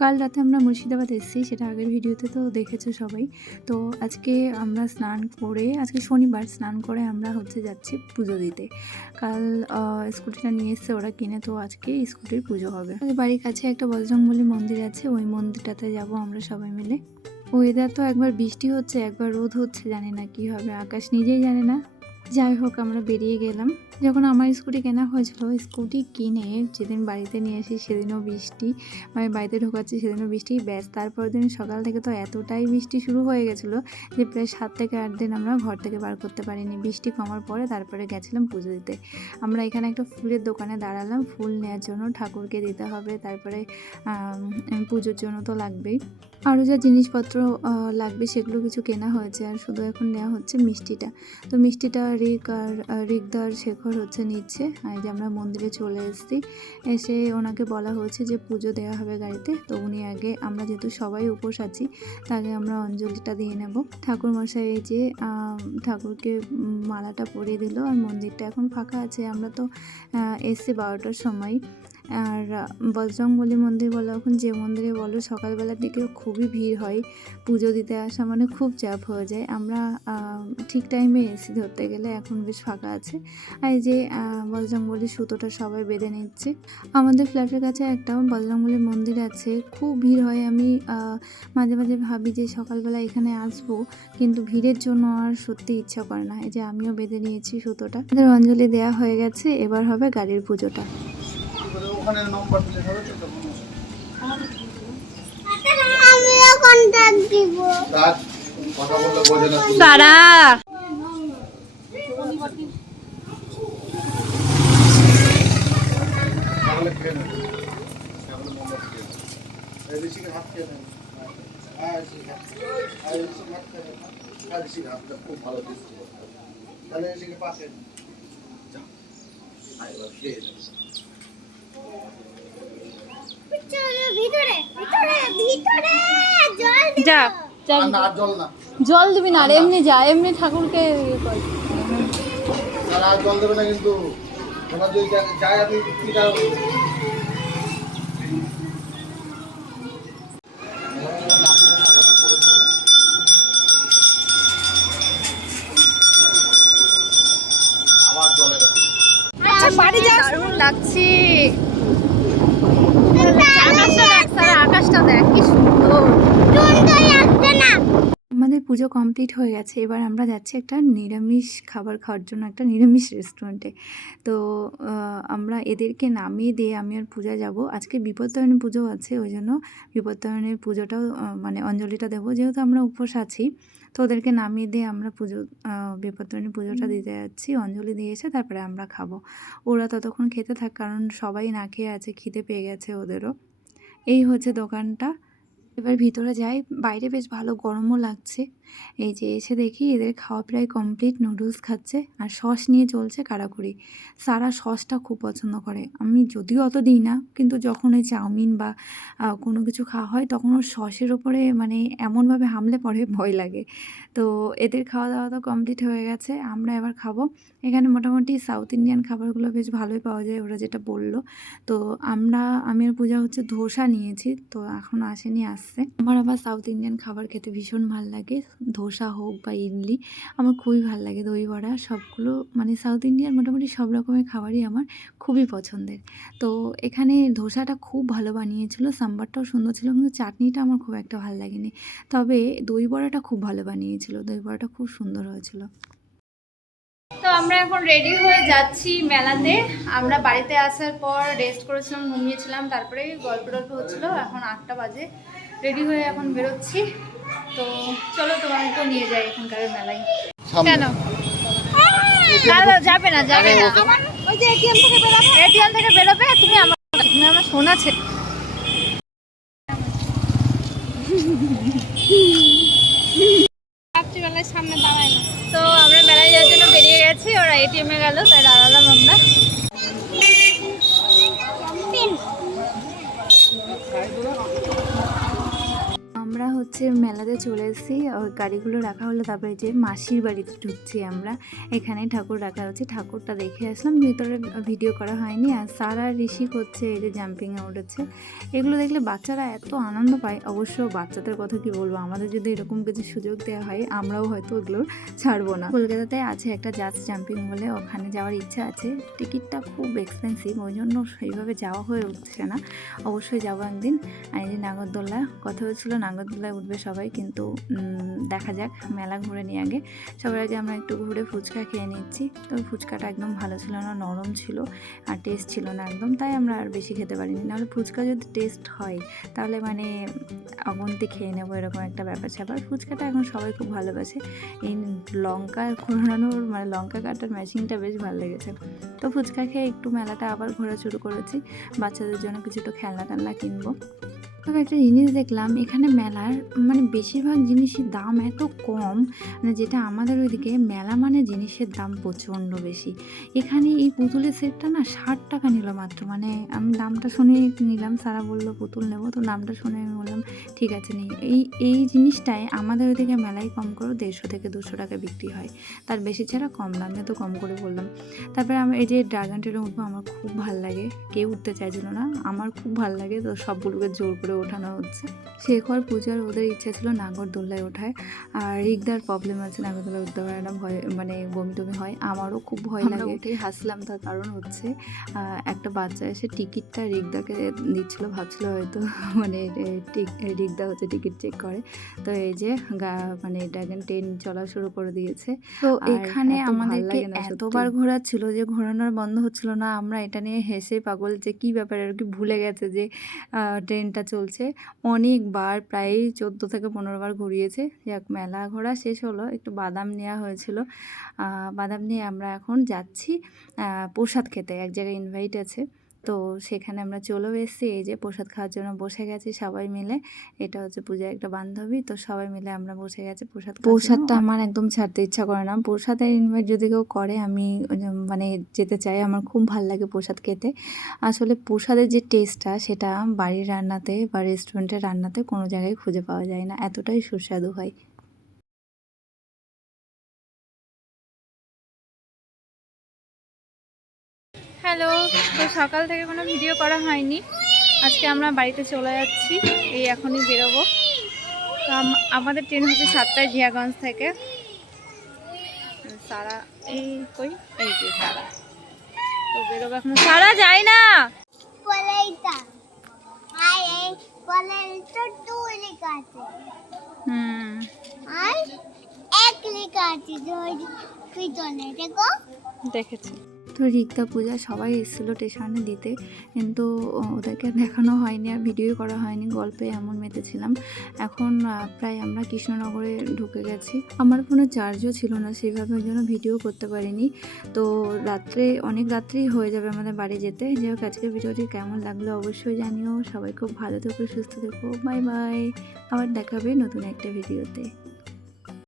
কাল রাতে আমরা মুর্শিদাবাদ এসেছি, সেটা আগের ভিডিওতে তো দেখেছো সবাই। তো আজকে আমরা স্নান করে, আজকে শনিবার, স্নান করে আমরা যাচ্ছি পুজো দিতে। কাল স্কুটিটা নিয়ে এসছে ওরা কিনে, তো আজকে স্কুটির পুজো হবে। বাড়ির কাছে একটা বজরংবলী মন্দির আছে, ওই মন্দিরটাতে যাব আমরা সবাই মিলে। ওয়েদার তো একবার বৃষ্টি হচ্ছে, একবার রোদ হচ্ছে, জানি না কি হবে, আকাশ নিজেই জানে না। যাই হোক, আমরা বেরিয়ে গেলাম। যখন আমার স্কুটি কেনা হয়েছিল, স্কুটি কিনে যেদিন বাড়িতে নিয়ে আসি সেদিনও বৃষ্টি, মানে বাড়িতে ঢোকাচ্ছি সেদিনও বৃষ্টি, ব্যাস। তারপর দিন সকাল থেকে তো এতটাই বৃষ্টি শুরু হয়ে গেছিলো যে প্রায় 7 থেকে 8 দিন আমরা ঘর থেকে বার করতে পারিনি। বৃষ্টি কমার পরে তারপরে গেছিলাম পুজো দিতে। আমরা এখানে একটা ফুলের দোকানে দাঁড়ালাম ফুল নেওয়ার জন্য, ঠাকুরকে দিতে হবে, তারপরে পুজোর জন্য তো লাগবেই। আরও যা জিনিসপত্র লাগবে সেগুলো কিছু কেনা হয়েছে, আর শুধু এখন নেওয়া হচ্ছে মিষ্টিটা। তো মিষ্টিটা রিকদার শেখর নিচ্ছে। আর যে আমরা মন্দিরে চলে এসেছি, এসে ওনাকে বলা হয়েছে যে পুজো দেওয়া হবে গাড়িতে। তো উনি আগে, আমরা যেহেতু সবাই উপোস আছি, তাকে আমরা অঞ্জলিটা দিয়ে নেব। ঠাকুরমশাই এই যে ঠাকুরকে মালাটা পরিয়ে দিল, আর মন্দিরটা এখন ফাঁকা আছে। আমরা তো এসছি 12টার সময়। আর বজরংবলী মন্দির বলো, এখন যে মন্দিরে বলো, সকালবেলার দিকে খুবই ভিড় হয়। পুজো দিতে আসা মানে খুব চাপ হয়ে যায়। আমরা ঠিক টাইমে এসি ধরতে গেলে, এখন বেশ ফাঁকা আছে। আর এই যে বজরংবলীর সুতোটা সবাই বেঁধে নিচ্ছে। আমাদের ফ্ল্যাটের কাছে একটা বজরংবলী মন্দির আছে, খুব ভিড় হয়। আমি মাঝে মাঝে ভাবি যে সকালবেলা এখানে আসবো, কিন্তু ভিড়ের জন্য আর সত্যি ইচ্ছা করে না। এই যে আমিও বেঁধে নিয়েছি সুতোটা। আমাদের অঞ্জলি দেওয়া হয়ে গেছে, এবার হবে গাড়ির পুজোটা। ওখানে নম্বর দিলে হবে তো, তখন আমিও কন্টাক্ট দিব। রাত কথা বললে বোঝে না সারা তাহলে খেয়ে নেবে, তাহলে নম্বর খেয়ে নেবে। এই ঋষিকে হাত খেয়ে নেবে। হ্যাঁ ঋষিকে হাত খেয়ে নেবে। আর ঋষিকে হাতটা খুব ভালো দিচ্ছে, তাহলে ঋষিকে পাশে যা এবার খেয়ে নেবে। ভিতরে ভিতরে ভিতরে জল দিও। যা না জল না, জল দিবি না, আর এমনি যা, এমনি ঠাকুরকে ইয়ে কর। তারা আর জল দেবে না, কিন্তু ওরা যদি যায় আপনি পিঠা আবার জলে রাখি। আচ্ছা বাড়ি যা, দারুণ লাগছে। আকাশটা দেখ, সারা আকাশটা দেখ কি সুন্দর। সুন্দর লাগছে না। আমাদের পুজো কমপ্লিট হয়ে গেছে, এবার আমরা যাচ্ছি একটা নিরামিষ খাবার খাওয়ার জন্য, একটা নিরামিষ রেস্টুরেন্টে। তো আমরা এদেরকে নামিয়ে দিয়ে আমি আর পূজা যাব। আজকে বিপত্তারিণী পুজো আছে, ওই জন্য বিপত্তারিণীর পুজোটাও মানে অঞ্জলিটা দেবো, যেহেতু আমরা উপোস আছি। তো ওদেরকে নামিয়ে দিয়ে আমরা বিপত্তারিণী পুজোটা দিতে যাচ্ছি। অঞ্জলি দিয়ে এসে তারপরে আমরা খাবো। ওরা ততক্ষণ খেতে থাক, কারণ সবাই না খেয়ে আছে, খিদে পেয়ে গেছে ওদেরও। এই হচ্ছে দোকানটা। এবার ভিতরে যাই, বাইরে বেশ ভালো গরমও লাগছে। এই যে এসে দেখি এদের খাওয়া প্রায় কমপ্লিট, নুডলস খাচ্ছে আর সস নিয়ে চলছে কাড়াকুড়ি। সারা সসটা খুব পছন্দ করে, আমি যদিও অত দিই না, কিন্তু যখন ওই চাউমিন বা কোনো কিছু খাওয়া হয় তখন ওর সসের ওপরে মানে এমনভাবে হামলে পড়ে, ভয় লাগে। তো এদের খাওয়া দাওয়া তো কমপ্লিট হয়ে গেছে, আমরা এবার খাবো। এখানে মোটামুটি সাউথ ইন্ডিয়ান খাবারগুলো বেশ ভালোই পাওয়া যায়, ওরা যেটা বললো। তো আমি আর পূজা ধোসা নিয়েছি, তো এখন আসেনি, আসছে। আমার আবার সাউথ ইন্ডিয়ান খাবার খেতে ভীষণ ভালো লাগে, ধোসা হোক বা ইডলি, আমার খুবই ভালো লাগে। দই বড়া, সবগুলো মানে সাউথ ইন্ডিয়ান মোটামুটি সব রকমের খাবারই আমার খুবই পছন্দের। তো এখানে ধোসাটা খুব ভালো বানিয়েছিল, সাম্বারটাও সুন্দর ছিল, কিন্তু চাটনিটা আমার খুব একটা ভালো লাগেনি। তবে দই বড়াটা খুব ভালো বানিয়েছিল, দই বড়াটা খুব সুন্দর হয়েছিল। তো আমরা এখন রেডি হয়ে যাচ্ছি মেলাতে। আমরা বাড়িতে আসার পর রেস্ট করেছিলাম, ঘুমিয়েছিলাম, তারপরে গল্প টল্প হচ্ছিলো। এখন 8টা বাজে, রেডি হয়ে এখন বেরোচ্ছি। তো চলো তোমাদেরকেও নিয়ে যাই এখানকার মেলায়। কেন যাবে না, যাবে না, ওই যে এটিএম থেকে বেরোবে, তুমি আমার শোনা ছেলে। সামনে দাঁড়ায় না। তো আমরা মেলায় যাওয়ার জন্য বেরিয়ে গেছি, ওরা এটিএমে গেল, তাই দাঁড়ালাম আমরা। আমরা হচ্ছে মেলাতে চলে এসেছি, ওই গাড়িগুলো রাখা হলো, তারপরে যে মাসির বাড়িতে ঢুকছি আমরা। এখানে ঠাকুর রাখা হচ্ছে, ঠাকুরটা দেখে আসলাম, ভিতরে ভিডিও করা হয়নি। আর সারা ঋষি করছে, এই যে জাম্পিংয়ে উঠেছে। এগুলো দেখলে বাচ্চারা এত আনন্দ পায়। অবশ্য বাচ্চাদের কথা কি বলবো, আমাদের যদি এরকম কিছু সুযোগ দেওয়া হয় আমরাও হয়তো ওগুলো ছাড়বো না। কলকাতাতে আছে একটা জাস্ট জাম্পিং বলে, ওখানে যাওয়ার ইচ্ছা আছে। টিকিটটা খুব এক্সপেন্সিভ, ওই জন্য সেইভাবে যাওয়া হয়ে উঠছে না। অবশ্যই যাবো একদিন। আর এই যে নাগরদোল্লা, কথা হচ্ছিলো নাগরদোল্লায় উঠবে সবাই, কিন্তু দেখা যাক, মেলা ঘুরে নিয়ে আগে। সবার আগে আমরা একটু ঘুরে ফুচকা খেয়ে নিচ্ছি। তো ফুচকাটা একদম ভালো ছিল না, নরম ছিল আর টেস্ট ছিল না একদম, তাই আমরা আর বেশি খেতে পারিনি। নাহলে ফুচকা যদি টেস্ট হয় তাহলে মানে অগন্তি খেয়ে নেবো, এরকম একটা ব্যাপার স্যাপার। ফুচকাটা এখন সবাই খুব ভালোবাসে। এই লঙ্কা ঘোরানোর মানে লঙ্কা কাটার মেশিনটা বেশ ভালো লেগেছে। তো ফুচকা খেয়ে একটু মেলাটা আবার ঘোরা শুরু করেছি। বাচ্চাদের জন্য কিছু একটু খেলনা টেলনা কিনবো। তবে একটা জিনিস দেখলাম, এখানে মেলার মানে বেশিরভাগ জিনিসের দাম এত কম, মানে যেটা আমাদের ওইদিকে মেলা মানে জিনিসের দাম প্রচণ্ড বেশি। এখানে এই পুতুলের সেটটা না 60 টাকা নিল মাত্র। মানে আমি দামটা শুনে নিলাম, সারা বললো পুতুল নেবো, তো দামটা শুনে আমি বললাম ঠিক আছে নেই। এই জিনিসটাই আমাদের ওইদিকে মেলায় কম করে 150 থেকে 200 টাকা বিক্রি হয়, তার বেশি ছাড়া কম না। আমি তো কম করে বললাম। তারপরে আমি এই যে ড্রাগন ট্রেনে উঠবো, আমার খুব ভালো লাগে। কেউ উঠতে চাইছিল না, আমার খুব ভালো লাগে, তো সবগুলোকে জোর করে ওঠানো হচ্ছে। শেখর পূজার ওদের ইচ্ছা ছিল নাগরদোল্লায় ওঠায়, আর রিকদার প্রবলেম আছে, নাগরদোল্লায় উঠতে পারে না, ভয় মানে বমি টমি হয়। আমারও খুব ভয় লাগে। উঠেই হাসলাম, তার কারণ হচ্ছে একটা বাচ্চা এসে টিকিটটা রিকদাকে দিচ্ছিল, ভাবছিল হয়তো মানে রিকদা হচ্ছে টিকিট চেক করে। তো এই যে মানে ড্রাগন ট্রেন চলা শুরু করে দিয়েছে। তো এখানে আমাদেরকে এতবার ঘোরাচ্ছিল যে ঘোরানোর বন্ধ হচ্ছিল না। আমরা এটা নিয়ে হেসে পাগল, যে কি ব্যাপার, আর কি ভুলে গেছে যে ট্রেনটা চলছে। অনেকবার, প্রায় 14 থেকে 15 বার ঘুরিয়েছে। যাক, মেলা ঘোরা শেষ হলো। একটু বাদাম নেওয়া হয়েছিল, বাদাম নিয়ে আমরা এখন যাচ্ছি প্রসাদ খেতে। এক জায়গায় ইনভাইট আছে, তো সেখানে আমরা চলেও এসেছি। এই যে প্রসাদ খাওয়ার জন্য বসে গেছি সবাই মিলে। এটা হচ্ছে পূজার একটা বান্ধবী, তো সবাই মিলে আমরা বসে গেছি প্রসাদটা আমার একদম ছাড়তে ইচ্ছা করে না। প্রসাদের ইনভাইট যদি কেউ করে আমি মানে যেতে চাই, আমার খুব ভালো লাগে প্রসাদ খেতে। আসলে প্রসাদের যে টেস্টটা, সেটা বাড়ির রান্নাতে বা রেস্টুরেন্টের রান্নাতে কোনো জায়গায় খুঁজে পাওয়া যায় না, এতটাই সুস্বাদু হয়। হ্যালো, তো সকাল থেকে কোনো ভিডিও করা হয়নি। আজকে আমরা বাড়িতে চলে যাচ্ছি, এই এখনই বেরোবো। তো আমাদের ট্রেন হচ্ছে 7টায় জিয়াগঞ্জ থেকে। সারা এই কই, এই যে সারা, তো বেরোবো এখন। সারা যায় না, কলাইটা আর এই কলাইটা 2 লেখা আছে, আর 1 লেখা আছে ওই পিছনে, দেখো দেখেছি। তো রিক্তা পূজা সবাই এসেছিলো স্টেশনে দিতে, কিন্তু ওদেরকে দেখানো হয়নি আর ভিডিও করা হয়নি। গল্পে এমন মেতেছিলাম। এখন প্রায় আমরা কৃষ্ণনগরে ঢুকে গেছি। আমার ফোনে চার্জও ছিল না সেভাবে, ওই জন্য ভিডিও করতে পারিনি। তো রাত্রে অনেক রাত্রেই হয়ে যাবে আমাদের বাড়ি যেতে। যাই হোক, আজকের ভিডিওটি কেমন লাগলো অবশ্যই জানিও। সবাই খুব ভালো থেকো, সুস্থ থেকো। বাই বাই, আবার দেখাবে নতুন একটা ভিডিওতে।